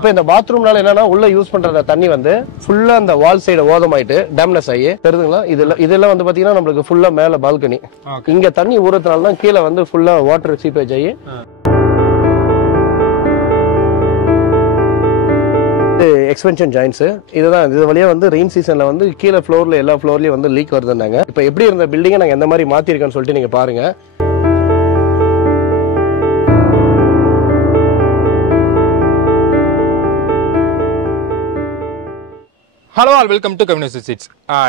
இப்போ இந்த பாத்ரூம்னால என்னன்னா உள்ள யூஸ் பண்ற தண்ணி வந்து ஃபுல்லா அந்த வால் சைடு ஓதமாயிட்டு டேம்னஸ் ஆகி தெரியுதுங்களா. இதெல்லாம் வந்து பாத்தீங்கன்னா நம்மளுக்கு ஃபுல்லா மேல பால்கனி, இங்க தண்ணி ஊறதுனால தான் கீழே வந்து ஃபுல்லா வாட்டர் சீப்பேஜ் ஆகி எக்ஸ்பென்ஷன் ஜாயின்ஸ். இதுதான் இது வழியா வந்து ரெயின் சீசன்ல வந்து கீழே ஃப்ளோர்ல எல்லா ஃப்ளோர்லயும் வந்து லீக் வருதுன்னாங்க. இப்போ எப்படி இருந்த பில்டிங்கை நாங்க எந்த மாதிரி மாத்திருக்கோம்னு சொல்லிட்டு நீங்க பாருங்க. Hello all, welcome to communist seats.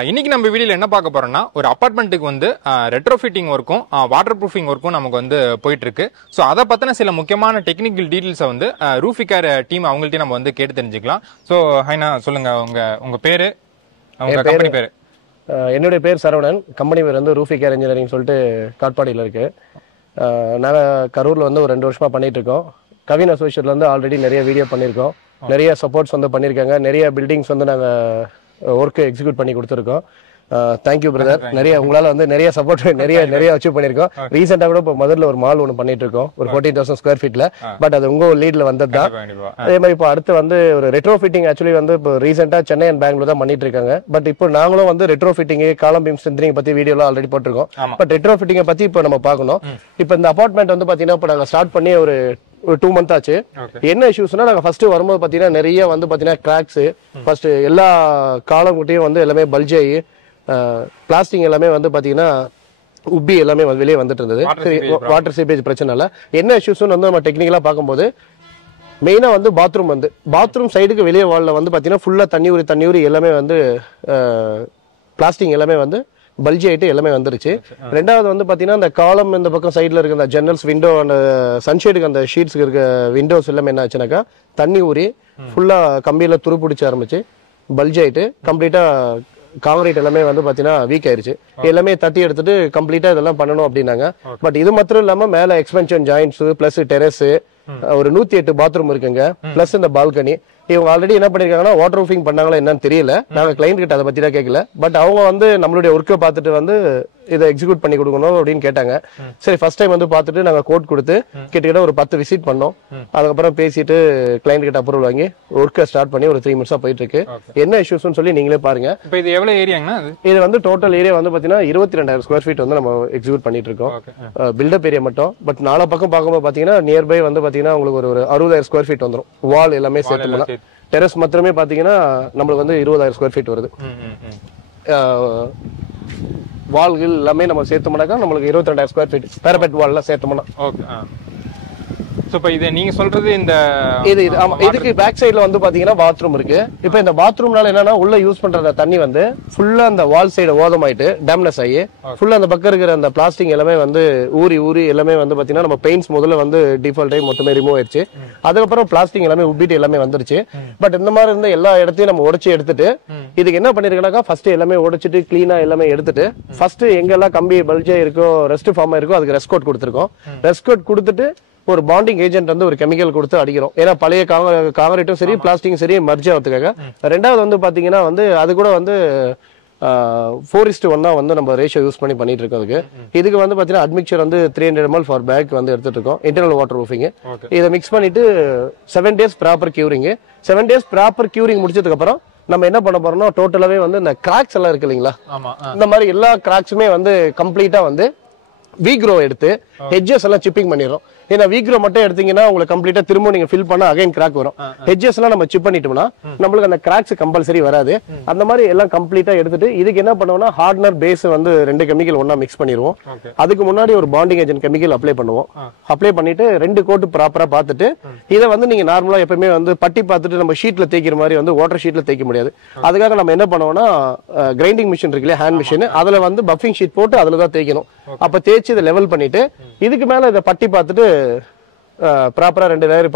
இன்னைக்கு நம்ம வீடியோவில் என்ன பார்க்க போறோம்னா, ஒரு அப்பார்ட்மெண்ட்டுக்கு வந்து ரெட்ரோஃபிட்டிங் ஒர்க்கும் வாட்டர் ப்ரூஃபிங் ஒர்க்கும் நமக்கு வந்து போயிட்டு இருக்கு. ஸோ அதை பற்றின சில முக்கியமான டெக்னிக்கல் டீட்டெயில்ஸை வந்து ரூஃபிகேர் டீம் அவங்கள்ட்ட நம்ம வந்து கேட்டு தெரிஞ்சுக்கலாம். ஸோ ஹைனா, சொல்லுங்க உங்க பேரு, உங்க கம்பெனி பேரு. என்னுடைய பேர் சரவணன். கம்பெனி பேர் வந்து ரூஃபிகேர் இன்ஜினியரிங் சொல்லிட்டு காட்பாடியில் இருக்கு. நாங்கள் கரூரில் வந்து ஒரு 2 வருஷமா பண்ணிட்டு இருக்கோம். கவின் அசோசியேட்ல வந்து ஆல்ரெடி நிறைய வீடியோ பண்ணியிருக்கோம், நிறைய சப்போர்ட்ஸ் வந்து பண்ணியிருக்காங்க, நிறைய பில்டிங்ஸ் வந்து நாங்கள் ஒர்க்கு எக்ஸிக்யூட் பண்ணி கொடுத்துருக்கோம். Thank you brother. நிறைய உங்களால் வந்து நிறைய சப்போர்ட் நிறைய அச்சீவ் பண்ணியிருக்கோம். ரீசெண்டாக கூட இப்போ மதுரில் ஒரு மால் ஒன்று பண்ணிட்டு இருக்கோம், ஒரு 14,000 ஸ்கொயர் ஃபீட்ல. பட் அது உங்க லீட்ல வந்தது தான். அதே மாதிரி இப்போ அடுத்து வந்து ஒரு ரெட்ரோ ஃபிட்டிங் ஆக்சுவலி வந்து இப்போ ரீசெண்டாக சென்னை அண்ட் பெங்களூர் தான் பண்ணிட்டு இருக்காங்க. பட் இப்போ நாங்களும் வந்து ரெட்ரோ ஃபிட்டிங் காலம் பீம் ஸ்ட்ரென்தனிங் பத்தி வீடியோலாம் ஆல்ரெடி போட்டிருக்கோம். பட் ரெட்ரோ ஃபிட்டிங்கை பத்தி இப்போ நம்ம பார்க்கணும். இப்போ இந்த அபார்ட்மெண்ட் வந்து பார்த்தீங்கன்னா இப்போ நாங்கள் ஸ்டார்ட் பண்ணி ஒரு 2 month ஆச்சு. என்ன இஷ்யூஸ்னா, நாங்கள் ஃபர்ஸ்ட் வரும்போது பார்த்தீங்கன்னா நிறைய வந்து பார்த்தீங்கன்னா கிராக்ஸ், ஃபர்ஸ்ட் எல்லா காலம் குட்டியும் வந்து எல்லாமே பல்ஜ் ஆகி பிளாஸ்டிக் எல்லாமே வந்து பாத்தீங்கன்னா உப்பி எல்லாமே வெளியே வந்துட்டு இருந்தது. வாட்டர் சீப்பேஜ் பிரச்சனை இல்ல. என்ன இஷ்யூஸ் வந்து நம்ம டெக்னிக்கலா பார்க்கும்போது மெயினா வந்து பாத்ரூம் சைடுக்கு வெளியே வால்ல வந்து பாத்தீங்கன்னா ஃபுல்லா தண்ணி ஊறி எல்லாமே வந்து பிளாஸ்டிக் எல்லாமே வந்து பல்ஜி ஆயிட்டு எல்லாமே வந்துருச்சு. ரெண்டாவது வந்து பாத்தீங்கன்னா இந்த காலம் இந்த பக்கம் சைட்ல இருக்க அந்த ஜன்னல்ஸ் விண்டோ அந்த சன்ஷேடுக்கு அந்த ஷீட்ஸ்க்கு இருக்க விண்டோஸ் எல்லாமே என்ன ஆச்சுனாக்கா தண்ணி ஊறி ஃபுல்லா கம்பியில துரு பிடிச்ச ஆரம்பிச்சு பல்ஜி ஆயிட்டு கம்ப்ளீட்டா காங்கிரீட் எல்லாமே வந்து பாத்தீங்கன்னா வீக் ஆயிருச்சு. எல்லாமே தட்டி எடுத்துட்டு கம்ப்ளீட்டா இதெல்லாம் பண்ணணும் அப்படின்னாங்க. பட் இது மாத்திரம் இல்லாம மேல எக்ஸ்பென்ஷன் ஜாயின்ட்ஸ் பிளஸ் டெரஸ் ஒரு 108 பாத்ரூம் இருக்குங்க, பிளஸ் இந்த பால்கனி. இவங்க ஆல்ரெடி என்ன பண்ணிருக்காங்கன்னா வாட்டர் ப்ரூஃபிங் பண்ணாங்களா என்னன்னு தெரியல. நாங்க கிளைண்ட் கிட்ட அதை பத்தி தான் கேட்கல. பட் அவங்க வந்து நம்மளுடைய ஒர்க்கை பார்த்துட்டு வந்து இதை எக்ஸிக்யூட் பண்ணி கொடுக்கணும் அப்படின்னு கேட்டாங்க. சரி, ஃபர்ஸ்ட் டைம் வந்து பார்த்துட்டு நாங்க கோட் கொடுத்து கிட்டத்தட்ட ஒரு 10 விசிட் பண்ணோம். அதுக்கப்புறம் பேசிட்டு கிளைண்ட் கிட்ட அப்ரூவல் வாங்கி ஒர்க்கை ஸ்டார்ட் பண்ணி ஒரு 3 months போயிட்டு இருக்கு. என்ன இஷ்யூஸ்னு சொல்லி நீங்களே பாருங்க. இப்போ இது எவ்வளவு ஏரியாங்கண்ணா? இது வந்து டோட்டல் ஏரியா வந்து பாத்தீங்கன்னா 22,000 ஸ்கொயர் ஃபீட் வந்து நம்ம எக்ஸிக்யூட் பண்ணிட்டு இருக்கோம், பில்டப் ஏரியா மட்டும். பட் நாலா பக்கம் பார்க்கும்போது பாத்தீங்கன்னா நியர்பை வந்து பாத்தீங்கன்னா உங்களுக்கு ஒரு 60,000 ஸ்கொயர் ஃபீட் வந்துடும். வால் எல்லாமே சேர்த்தோம்னா டெரஸ் மாத்திரமே பாத்தீங்கன்னா நம்மளுக்கு வந்து 20,000 ஸ்கொயர் ஃபீட் வருது. வால்கள் எல்லாமே நம்ம சேர்த்தோம்னாக்கா நம்மளுக்கு 22,000 ஸ்கொயர் ஃபீட் பேரபெட் வால்ல சேர்த்தோம்னா. ஓகே. சோ இப்போ இது நீங்க சொல்றது இந்த ஆமா, இதுக்கு பேக் சைடுல வந்து பாத்தீங்கன்னா பாத்ரூம் இருக்கு. இப்போ இந்த பாத்ரூம்னால என்னன்னா உள்ள யூஸ் பண்ற தண்ணி வந்து ஃபுல்லா அந்த வால் சைடு ஓதமாயிட்டு டேம்னஸ் ஆகி ஃபுல்லா அந்த பக்கம் இருக்கிற அந்த பிளாஸ்டிக் எல்லாமே வந்து ஊறி எல்லாமே வந்து பாத்தீங்கன்னா நம்ம பெயிண்ட்ஸ் முதல்ல வந்து டிஃபால்ட் டைம் மொத்தமே ரிமூவ் ஆயிடுச்சு. அதுக்கப்புறம் பிளாஸ்டிக் எல்லாமே உப்பிட்டு எல்லாமே வந்துருச்சு. பட் இந்த மாதிரி இருந்த எல்லா இடத்தையும் நம்ம உடைச்சு எடுத்துட்டு இதுக்கு என்ன பண்ணிருக்கோம்னாக்கா ஃபர்ஸ்ட் எல்லாமே உடைச்சிட்டு கிளீனா எல்லாமே எடுத்துட்டு ஃபர்ஸ்ட் எங்கெல்லாம் கம்பி பல்ஜா இருக்கோ ரெஸ்ட் ஃபார்மா இருக்கோ அதுக்கு ரெஸ்ட் கோட் கொடுத்துருக்கோம். ரெஸ்ட் கோட் கொடுத்துட்டு ஒரு பாண்டிங் ஏஜென்ட் வந்து ஒரு கெமிக்கல் கொடுத்து அடிக்கிறோம். ஏன்னா பழைய காங்கிரீட்டும் சரி பிளாஸ்டிக்கும் சரி மர்ஜ் ஆகிறதுக்காக. ரெண்டாவது வந்து பாத்தீங்கன்னா வந்து அது கூட வந்து 4:1 வந்து நம்ம ரேஷியோ யூஸ் பண்ணிட்டு இருக்கோம். இதுக்கு வந்து பாத்தீங்கன்னா அட்மிக்சர் வந்து 300 ml ஃபார் பேக் வந்து எடுத்துட்டு இருக்கோம். இன்டர்னல் வாட்டர் ப்ரூஃபிங் இதை மிக்ஸ் பண்ணிட்டு 7 days proper curing. 7 days proper curing முடிச்சதுக்கு அப்புறம் நம்ம என்ன பண்ண போறோம்னா டோட்டலாவே வந்து இந்த கிராக்ஸ் எல்லாம் இருக்கு இல்லைங்களா, இந்த மாதிரி எல்லா கிராக்ஸுமே வந்து கம்ப்ளீட்டா வந்து வீக்ரோ எடுத்து ஹெட்ஜஸ் எல்லாம் சிப்பிங் பண்ணிடுறோம். ஏன்னா வீக்ரோ மட்டும் எடுத்தீங்கன்னா உங்களுக்கு கம்ப்ளீட்டா திரும்ப நீங்க ஃபில் பண்ணா அகைன் கிராக் வரும். ஹெட்ஜஸ் எல்லாம் நம்ம சிப் பண்ணிட்டோம்னா நம்மளுக்கு அந்த கிராக்ஸ் கம்பல்சரி வராது. அந்த மாதிரி எல்லாம் கம்ப்ளீட்டா எடுத்துட்டு இதுக்கு என்ன பண்ணுவோம்னா ஹார்ட்னர் பேஸ் வந்து 2 கெமிக்கல் ஒண்ணா மிக்ஸ் பண்ணிடுவோம். அதுக்கு முன்னாடி ஒரு பாண்டிங் ஏஜென்ட் கெமிக்கல் அப்ளை பண்ணுவோம். அப்ளை பண்ணிட்டு 2 கோட் ப்ராப்பரா பார்த்துட்டு இதை வந்து நீங்க நார்மலா எப்பவுமே வந்து பட்டி பார்த்துட்டு நம்ம ஷீட்ல தேய்க்கிற மாதிரி வந்து வாட்டர் ஷீட்ல தேய்க்க முடியாது. அதுக்காக நம்ம என்ன பண்ணுவோம்னா கிரைண்டிங் மிஷின் இருக்குல்ல, ஹேண்ட் மிஷின், அதுல வந்து பஃபிங் ஷீட் போட்டு அதுல தான் தேய்க்கணும். அப்ப தேய்ச்சி இதை லெவல் பண்ணிட்டு இதுக்கு மேல இதை பட்டி பார்த்துட்டு ப்ராப்பரா 2 லேயர்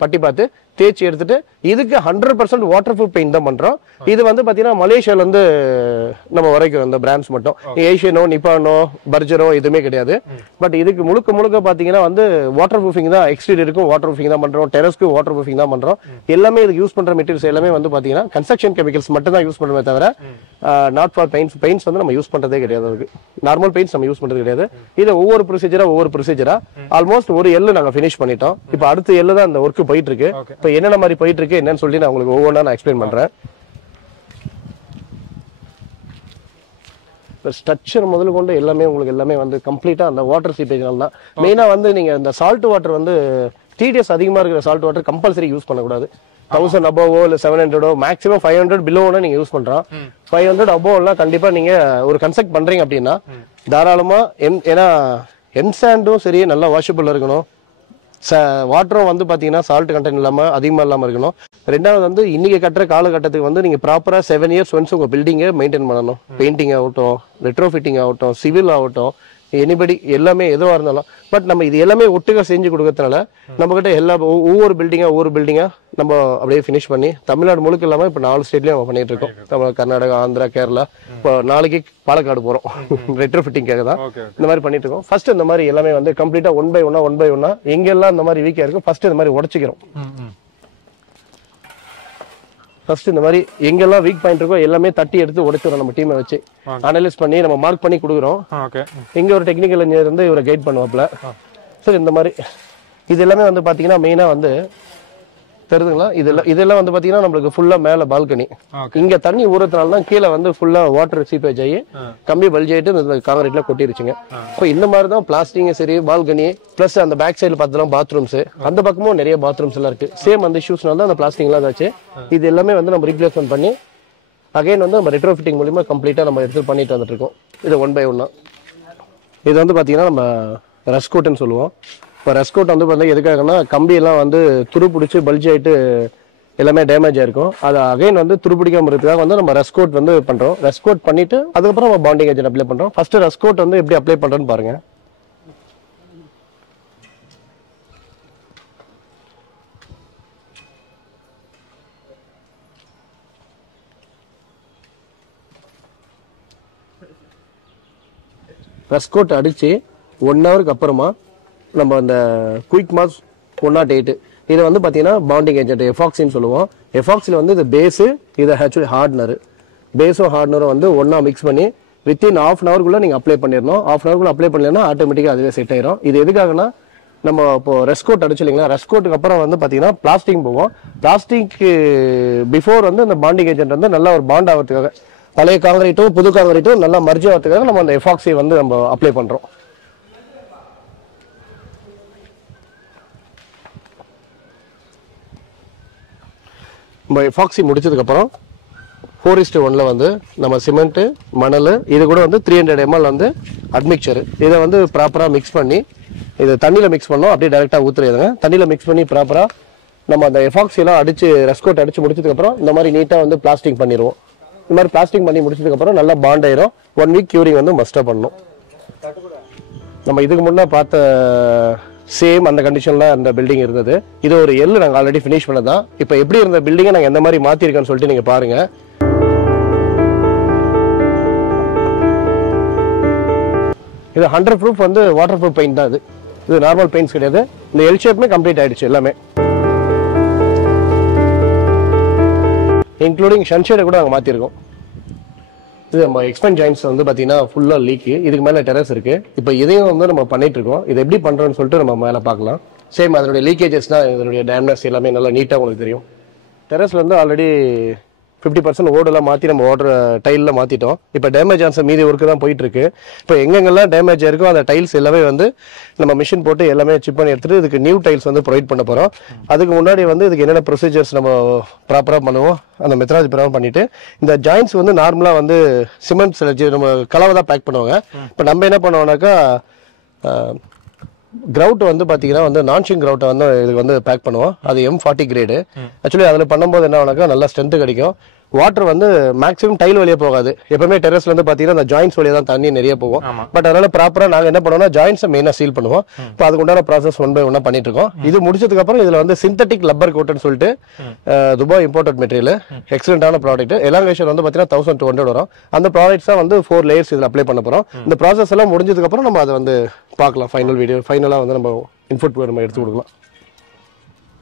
பட்டி பார்த்து தேய்ச்சி எடுத்துட்டு இதுக்கு 100% வாட்டர் ப்ரூஃப் பெயிண்ட் தான் பண்றோம். இது வந்து பாத்தீங்கன்னா மலேசியால இருந்து நம்ம வரைக்கும் இந்த பிராண்ட்ஸ் மட்டும், ஏஷியனோ நிப்பானோ பர்ஜரோ எதுவுமே கிடையாது. பட் இதுக்கு முழுக்க பாத்தீங்கன்னா வந்து வாட்டர் ப்ரூஃபிங் தான், எக்ஸ்டீரியருக்கும் வாட்டர் ப்ரூஃபிங் தான் பண்றோம், டெரஸ்க்கும் வாட்டர் ப்ரூஃபிங் தான் பண்றோம். எல்லாமே இதுக்கு யூஸ் பண்ற மெட்டீரியல்ஸ் எல்லாமே வந்து பாத்தீங்கன்னா கன்ஸ்ட்ரக்ஷன் கெமிக்கல்ஸ் மட்டும் தான் யூஸ் பண்ணுமே தவிர நாட் ஃபார் பெயிண்ட்ஸ் வந்து நம்ம யூஸ் பண்றதே கிடையாது. அதுக்கு நார்மல் பெயிண்ட்ஸ் நம்ம யூஸ் பண்றது கிடையாது. இது ஒவ்வொரு ப்ரொசீஜரா ஆல்மோஸ்ட் ஒரு எல்லு நாங்க ஃபினிஷ் பண்ணிட்டோம். இப்போ அடுத்த எல்லு தான் இந்த ஒர்க் போயிட்டு இருக்கு. இப்போ என்னென்ன மாதிரி போயிட்டு இருக்கு என்னன்னு சொல்லி நான் உங்களுக்கு ஒவ்வொன்றா நான் எக்ஸ்பிளைன் பண்றேன். இப்போ ஸ்ட்ரக்சர் முதல் கொண்டு எல்லாமே உங்களுக்கு எல்லாமே வந்து கம்ப்ளீட்டா அந்த வாட்டர் சீப்பேஜ்னால தான். மெயினா வந்து நீங்க இந்த சால்ட் வாட்டர் வந்து டிடிஎஸ் அதிகமா இருக்கிற சால்ட் வாட்டர் கம்பல்சரி யூஸ் பண்ணக்கூடாது. 1000 above இல்ல 700 மேக்ஸிமம் 500 பிலோனா நீங்க யூஸ் பண்றோம். 500 above கண்டிப்பா நீங்க ஒரு கன்ஸ்ட்ரக்ட் பண்றீங்க அப்படின்னா தாராளமா ஏன்னா எம்சாண்டும் சரி நல்லா வாஷபிள் இருக்கணும். வாட்டரும் வந்து பாத்தீங்கன்னா சால்ட் கண்டென்ட் இல்லாம அதிகமா இல்லாம இருக்கணும். ரெண்டாவது வந்து இன்னைக்கு கட்டுற காலகட்டத்துக்கு வந்து நீங்க ப்ராப்பரா 7 years ஒன்ஸ் உங்க பில்டிங்கை மெயின்டைன் பண்ணணும். பெயிண்டிங் ஆகட்டும், ரெட்ரோஃபிட்டிங் ஆகட்டும், சிவில் ஆகட்டும், எனிபடி எல்லாமே எதுவாக இருந்தாலும். பட் நம்ம இது எல்லாமே ஒட்டுக்கா செஞ்சு கொடுக்கறதுனால நம்மகிட்ட எல்லா ஒவ்வொரு பில்டிங்கா நம்ம அப்படியே ஃபினிஷ் பண்ணி தமிழ்நாடு முழுக்க இல்லாமல் இப்போ 4 ஸ்டேட்லயும் நம்ம பண்ணிட்டு இருக்கோம். தமிழ், கர்நாடகா, ஆந்திரா, கேரளா. இப்போ நாளைக்கு பாலக்காடு போறோம் ரெட்ரோஃபிட்டிங்காக தான் இந்த மாதிரி பண்ணிட்டு இருக்கோம். ஃபர்ஸ்ட் இந்த மாதிரி எல்லாமே வந்து கம்ப்ளீட்டா ஒன் பை ஒன்னா எங்கெல்லாம் இந்த மாதிரி வீக்கா இருக்கும் ஃபர்ஸ்ட் இந்த மாதிரி உடச்சிக்கிறோம். ஃபர்ஸ்ட் இந்த மாதிரி எங்கெல்லாம் வீக் பாயிண்ட் இருக்கோ எல்லாமே தட்டி எடுத்து உடைச்சிடும். நம்ம டீமை வச்சு அனலைஸ் பண்ணி நம்ம மார்க் பண்ணி கொடுக்குறோம். இங்க ஒரு டெக்னிக்கல் இன்ஜினியர் வந்து இவரை கைட் பண்ணுவாப்ல. சரி, இந்த மாதிரி இது எல்லாமே வந்து பாத்தீங்கன்னா மெயினா வந்து தெரியுதுங்களா, இதெல்லாம் வந்து பாத்தீங்கன்னா நம்மளுக்கு ஃபுல்லா மேல பால்கனி. இங்க தண்ணி ஊறதுனால தான் கீழே வந்து ஃபுல்லா வாட்டர் சீப்பேஜ் ஆகி கம்பி பல்ஜ் ஆயிட்டு இந்த காங்கிரீட்ல கொட்டிருச்சுங்க. இப்போ இந்த மாதிரி தான் பிளாஸ்டிக்கும் சரி, பால்கனி பிளஸ் அந்த பேக் சைடுல பார்த்தலாம் பாத்ரூம்ஸ், அந்த பக்கமும் நிறைய பாத்ரூம்ஸ் எல்லாம் இருக்கு. சேம் அந்த இஷ்யூஸ்னால தான் அந்த பிளாஸ்டிக் எல்லாம் ஆச்சு. இது எல்லாமே வந்து நம்ம ரீப்ளேஸ்மெண்ட் பண்ணி அகைன் வந்து நம்ம ரெட்ரோஃபிட்டிங் மூலியமா கம்ப்ளீட்டா நம்ம எடுத்து பண்ணிட்டு வந்துட்டு இருக்கோம். இது ஒன் பை ஒன்னா. இது வந்து பாத்தீங்கன்னா நம்ம ரஸ்கோட்னு சொல்லுவோம். இப்போ ரஸ்கோட் வந்து பார்த்தீங்கன்னா எதுக்காகனா கம்பி எல்லாம் வந்து துரு பிடிச்சி பல்ஜ் ஆகிட்டு எல்லாமே டேமேஜ் ஆயிருக்கும். அதை அகைன் வந்து துரு பிடிக்காம இருக்கிறதுக்காக வந்து நம்ம ரஸ்கோட் வந்து பண்றோம். ரஸ்கோட் பண்ணிட்டு அதுக்கப்புறம் நம்ம பாண்டிங் ஏஜென்ட் அப்ளை பண்றோம். ஃபர்ஸ்ட் ரஸ்கோட் வந்து எப்படி அப்ளை பண்றோன்னு பாருங்க. ரஸ்கோட் அடிச்சு 1 ஹவருக்கு அப்புறமா நம்ம அந்த குயிக் மாஸ் 108 இதை வந்து பார்த்தீங்கன்னா பாண்டிங் ஏஜென்ட் எஃபாக்சின்னு சொல்லுவோம். எஃபாக்சில் வந்து இது பேஸு, இது ஆக்சுவலி ஹார்ட்னர். பேஸும் ஹார்ட்னரும் வந்து ஒன்றா மிக்ஸ் பண்ணி வித்தின் ½ ஹவருக்குள்ளே நீங்கள் அப்ளை பண்ணிடணும். ½ ஹவருக்குள்ள அப்ளை பண்ணலன்னா ஆட்டோமேட்டிக்காக அதுவே செட் ஆயிரும். இது எதுக்காகனா நம்ம இப்போ ரெஸ்கோட் அடிச்சு இல்லைங்களா, ரெஸ்கோட்டுக்கு அப்புறம் வந்து பார்த்தீங்கன்னா பிளாஸ்டிக் போவோம். பிளாஸ்டிக் பிஃபோர் வந்து அந்த பாண்டிங் ஏஜென்ட் வந்து நல்லா ஒரு பாண்ட் ஆகிறதுக்காக, பழைய காங்கிரீட்டும் புது காங்கிரீட்டும் நல்லா மர்ஜ் ஆகிறதுக்காக நம்ம அந்த எஃபாக்சி வந்து நம்ம அப்ளை பண்ணுறோம். நம்ம எஃபாக்சி முடிச்சதுக்கப்புறம் 4:1 வந்து நம்ம சிமெண்ட்டு, மணல், இது கூட வந்து 300 ml வந்து அட்மிக்சர், இதை வந்து ப்ராப்பராக மிக்ஸ் பண்ணி இதை தண்ணியில் மிக்ஸ் பண்ணோம். அப்படியே டைரெக்டாக ஊற்றுறதுங்க. தண்ணியில் மிக்ஸ் பண்ணி ப்ராப்பராக நம்ம அந்த எஃபாக்சிலாம் அடிச்சு ரெஸ்கோட் அடிச்சு முடிச்சதுக்கப்புறம் இந்த மாதிரி நீட்டாக வந்து பிளாஸ்டிக் பண்ணிடுவோம். இந்த மாதிரி பிளாஸ்டிக் பண்ணி முடிச்சதுக்கப்புறம் நல்லா பாண்ட் ஆயிரும். 1 வீக் கியூரிங் வந்து மஸ்ட்டாக பண்ணணும். நம்ம இதுக்கு முன்னே பார்த்த சேம் அந்த கண்டிஷன்ல அந்த பில்டிங் இருந்தது. இது ஒரு எல் நாங்கள் ஆல்ரெடி ஃபினிஷ் பண்ணதான். இப்போ எப்படி இருந்த பில்டிங்கை நாங்கள் எந்த மாதிரி மாற்றிருக்கோன்னு சொல்லிட்டு நீங்கள் பாருங்க. இது 100 proof வந்து வாட்டர் ப்ரூஃப் பெயிண்ட் தான். இது நார்மல் பெயிண்ட்ஸ் கிடையாது. இந்த எல் ஷேப்புமே கம்ப்ளீட் ஆயிடுச்சு எல்லாமே, இன்க்ளூடிங் சன்ஷேடை கூட நாங்கள் மாற்றிருக்கோம். இது நம்ம எக்ஸ்பென்ட் ஜாயின்ஸ் வந்து பார்த்தீங்கன்னா ஃபுல்லாக லீக்கு. இதுக்கு மேலே டெரஸ் இருக்கு. இப்போ இதையும் வந்து நம்ம பண்ணிட்டு இருக்கோம். இது எப்படி பண்ணுறோன்னு சொல்லிட்டு நம்ம மேலே பார்க்கலாம். சேம் அதனுடைய லீக்கேஜஸ் தான், இதனுடைய டேமேஜ் எல்லாமே நல்லா நீட்டாக உங்களுக்கு தெரியும். டெரஸ்ல வந்து ஆல்ரெடி 50% ஓடெல்லாம் மாற்றி நம்ம வாட்டர் டைலில் மாற்றிட்டோம். இப்போ டேமேஜ் ஆன்சர் மீதி ஒர்க்கு தான் போயிட்டு இருக்கு. இப்போ எங்கெங்கெல்லாம் டேமேஜ் இருக்கோ அந்த டைல்ஸ் எல்லாமே வந்து நம்ம மிஷின் போட்டு எல்லாமே சிப் பண்ணி எடுத்துட்டு இதுக்கு நியூ டைல்ஸ் வந்து ப்ரொவைட் பண்ண போகிறோம். அதுக்கு முன்னாடி வந்து இதுக்கு என்னென்ன ப்ரொசீஜர்ஸ் நம்ம ப்ராப்பராக பண்ணுவோம் அந்த மெத்தடாலஜி ப்ராப்பராக பண்ணிட்டு, இந்த ஜாயின்ஸ் வந்து நார்மலாக வந்து சிமெண்ட் நம்ம கலவை தான் பேக் பண்ணுவாங்க. இப்போ நம்ம என்ன பண்ணுவோம்னாக்கா கிரவுட் வந்து பாத்தீங்கன்னா வந்து நான்ஷிங் கிரவுட்டை வந்து இதுக்கு வந்து பேக் பண்ணுவோம். அது M40 கிரேடு. ஆக்சுவலி அதில் பண்ணும்போது என்ன ஆனாக்கா நல்லா ஸ்ட்ரென்த் கிடைக்கும். வாட்டர் வந்து மேக்ஸிமம் டைல் வழியே போகாது. எப்பவுமே டெரஸ்ல இருந்து பாத்தீங்கன்னா அந்த ஜாயின்ஸ் வழியா தான் தண்ணி நிறைய போகும். பட் அதனால ப்ராப்பரா நாங்க என்ன பண்ணுவோம்னா ஜாயின்ஸை மெயினா சீல் பண்ணுவோம். இப்போ அதுக்கு உண்டான ப்ராசஸ் 1 by 1 பண்ணிட்டு இருக்கோம். இது முடிச்சதுக்கு அப்புறம் இதுல வந்து சிந்தட்டிக் லப்பர் கோட்னு சொல்லிட்டு துபாய் இம்போர்ட்டட் மெட்டீரியல், எக்ஸலண்டான ப்ராடக்ட். எலாங்கேஷன் வந்து பாத்தீங்கன்னா 1200 வரும். அந்த ப்ராடக்ட்ஸ் தான் வந்து 4 லேயர்ஸ் இதுல அப்ளை பண்ண போறோம். இந்த ப்ராசஸ் எல்லாம் முடிஞ்சதுக்கு அப்புறம் நம்ம அதை வந்து பார்க்கலாம். ஃபைனல் வீடியோ ஃபைனலா வந்து நம்ம இன்புட் நம்ம எடுத்து கொடுக்கலாம்.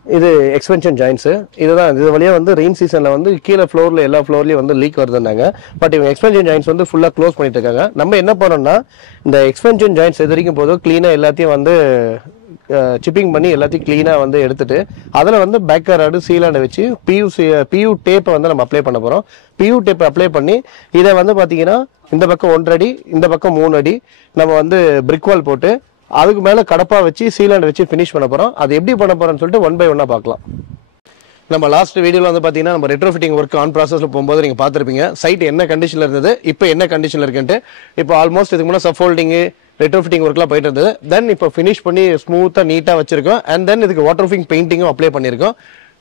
இது எக்ஸ்பென்ஷன் ஜாயின்ஸ். இதுதான் இது வழியா வந்து ரெயின் சீசன்ல வந்து கீழே ஃப்ளோர்ல எல்லா ஃப்ளோர்லயும் வந்து லீக் வருதுன்னாங்க. பட் இவங்க எக்ஸ்பென்ஷன் ஜாயின்ஸ் வந்து ஃபுல்லா க்ளோஸ் பண்ணிட்டு இருக்காங்க. நம்ம என்ன பண்ணோம்னா இந்த எக்ஸ்பென்ஷன் ஜாயின்ஸ் எது வரைக்கும் போதும் கிளீனா எல்லாத்தையும் வந்து சிப்பிங் பண்ணி எல்லாத்தையும் க்ளீனாக வந்து எடுத்துட்டு அதில் வந்து பேக்கர் ராடு சீலாண்டை வச்சு பியூ டேப்பை வந்து நம்ம அப்ளை பண்ண போகிறோம். பியூ டேப்பை அப்ளை பண்ணி இதை வந்து பார்த்தீங்கன்னா இந்த பக்கம் 1 அடி இந்த பக்கம் 3 அடி நம்ம வந்து பிரிக் வால் போட்டு அதுக்கு மேலே கடப்பா வச்சு சீலாண்டை வச்சு ஃபினிஷ் பண்ண போகிறோம். அது எப்படி பண்ண போகிறோம்னு சொல்லிட்டு 1 by 1 பார்க்கலாம். நம்ம லாஸ்ட் வீடியோவில் வந்து பார்த்தீங்கன்னா நம்ம ரெட்ரோஃபிட்டிங் ஒர்க் ஆன் ப்ராசஸில் போகும்போது நீங்கள் பார்த்துருப்பீங்க சைட் என்ன கண்டிஷனில் இருந்தது, இப்போ என்ன கண்டிஷனில் இருக்குன்ட்டு. இப்போ ஆல்மோஸ்ட் இதுக்கு முன்னாடி சஃபோல்டிங்கு ரெட்ரோஃபிட்டிங் ஒர்க்லாம் போயிட்டு இருந்தது. தென் இப்போ ஃபினிஷ் பண்ணி ஸ்மூத்தாக நீட்டாக வச்சிருக்கோம். அண்ட் தென் இதுக்கு வாட்டர் ப்ரூஃபிங் பெயிண்டிங்கும் அப்ளை பண்ணியிருக்கோம்.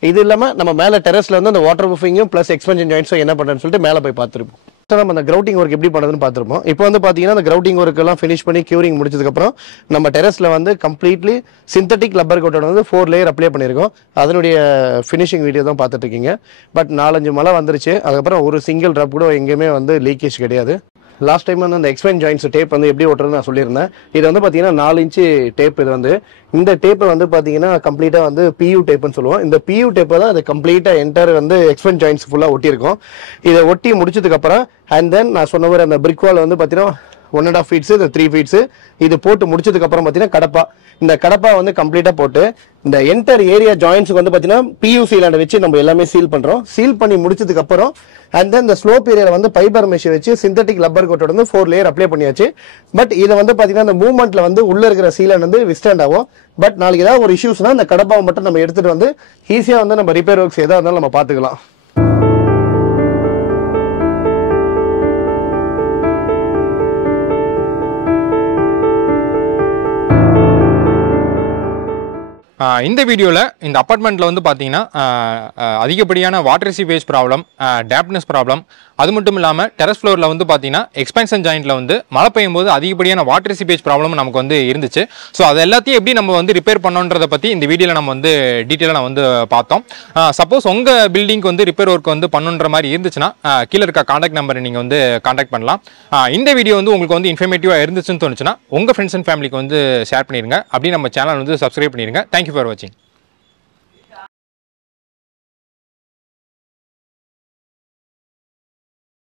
இது இல்லாமல் நம்ம மேலே டெரஸ்ல வந்து அந்த வாட்டர் ப்ரூஃபிங்கும் ப்ளஸ் எக்ஸ்பென்ஷன் ஜாயின்ஸும் என்ன பண்ணுறேன்னு சொல்லிட்டு மேலே போய் பார்த்துருப்போம். நம்ம அந்த கிரவுட்டிங் ஒர்க் எப்படி பண்ணுறதுன்னு பார்த்துருப்போம். இப்போ வந்து பார்த்தீங்கன்னா அந்த கிரவுட்டிங் ஒர்க் எல்லாம் ஃபினிஷ் பண்ணி கியூரிங் முடிச்சதுக்கப்புறம் நம்ம டெரஸ்ல வந்து கம்ப்ளீட்லி சிந்தட்டிக் லப்பர் கோட்டோட வந்து 4 லேயர் அப்ளை பண்ணியிருக்கோம். அதனுடைய ஃபினிஷிங் வீடியோ தான் பார்த்துட்டு இருக்கீங்க. பட் 4-5 மழை வந்துருச்சு. அதுக்கப்புறம் ஒரு சிங்கிள் ட்ராப் கூட எங்கேயுமே வந்து லீக்கேஜ் கிடையாது. லாஸ்ட் டைம் வந்து அந்த எக்ஸ்பென்ஷன் ஜாயின்ஸ் டேப் வந்து எப்படி ஓட்டுறதுன்னு நான் சொல்லியிருந்தேன். இது வந்து பார்த்தீங்கன்னா 4 இன்ச்சு டேப். இது வந்து இந்த டேப்பை வந்து பார்த்தீங்கன்னா கம்ப்ளீட்டாக வந்து பியூ டேப்னு சொல்லுவோம். இந்த பியூ டேப்பை தான் அது கம்ப்ளீட்டாக என்டர் வந்து எக்ஸ்பென்ஷன் ஜாயின்ஸ் ஃபுல்லாக ஒட்டியிருக்கும். இதை ஒட்டி முடிச்சதுக்கப்புறம் அண்ட் தென் நான் சொன்ன மாதிரி அந்த பிரிக் வால் வந்து பார்த்தீங்கன்னா 1.5 feet இந்த 3 feet இது போட்டு முடிச்சதுக்கு அப்புறம் பார்த்தீங்கன்னா கடப்பா, இந்த கடப்பா வந்து கம்ப்ளீட்டா போட்டு இந்த என்டர் ஏரியா ஜாயின்ட்ஸ்க்கு வந்து பார்த்தீங்கன்னா பியூசி லேண்டை வச்சு நம்ம எல்லாமே சீல் பண்றோம். சீல் பண்ணி முடிச்சதுக்கு அப்புறம் அண்ட் தென் இந்த ஸ்லோப் ஏரியால வந்து ஃபைபர் மெஷ் வச்சு சிந்தட்டிக் லப்பர் கோட்டோட வந்து 4 லேயர் அப்ளை பண்ணியாச்சு. பட் இதை வந்து பார்த்தீங்கன்னா இந்த மூவ்மெண்ட்ல வந்து உள்ள இருக்கிற சீலன் வந்து விஸ்டாண்ட் ஆகும். பட் நாளைக்கு ஏதாவது ஒரு இஷ்யூஸ்னா இந்த கடப்பாவை மட்டும் நம்ம எடுத்துட்டு வந்து ஈஸியா வந்து நம்ம ரிப்பேர் ஒர்க்ஸ் எதா இருந்தாலும் நம்ம பார்த்துக்கலாம். இந்த வீடியோவில் இந்த அப்பார்ட்மெண்ட்டில் வந்து பார்த்தீங்கன்னா அதிகப்படியான வாட்டர் சீவேஜ் ப்ராப்ளம், டேப்னஸ் ப்ராப்ளம், அது மட்டும் இல்லாமல் டெரஸ் ஃப்ளோரில் வந்து பார்த்தீங்கன்னா எக்ஸ்பென்ஷன் ஜாயிண்ட்டில் வந்து மழை பெய்யும் போது அதிகப்படியான வாட்டர் சீவேஜ் ப்ராப்ளம் நமக்கு வந்து இருந்துச்சு. ஸோ அது எல்லாத்தையும் எப்படி நம்ம வந்து ரிப்பேர் பண்ணோன்றதை பற்றி இந்த வீடியோவில் நம்ம வந்து டீட்டெயிலாக வந்து பார்த்தோம். சப்போஸ் உங்கள் பில்டிங்க்கு வந்து ரிப்பேர் ஒர்க் வந்து பண்ணுன்ற மாதிரி இருந்துச்சுன்னா கீழே இருக்க காண்டாக்ட் நம்பரை நீங்கள் வந்து காண்டாக்ட் பண்ணலாம். இந்த வீடியோ வந்து உங்களுக்கு வந்து இன்ஃபர்மேட்டிவாக இருந்துச்சுன்னு தோணுச்சுன்னா உங்கள் ஃப்ரெண்ட்ஸ் அண்ட் ஃபேமிலிக்கு வந்து ஷேர் பண்ணிடுங்க. அப்படி நம்ம சேனல் வந்து சப்ஸ்கிரைப் பண்ணிடுங்க. தேங்க்யூ ஃபார் வாட்சிங்.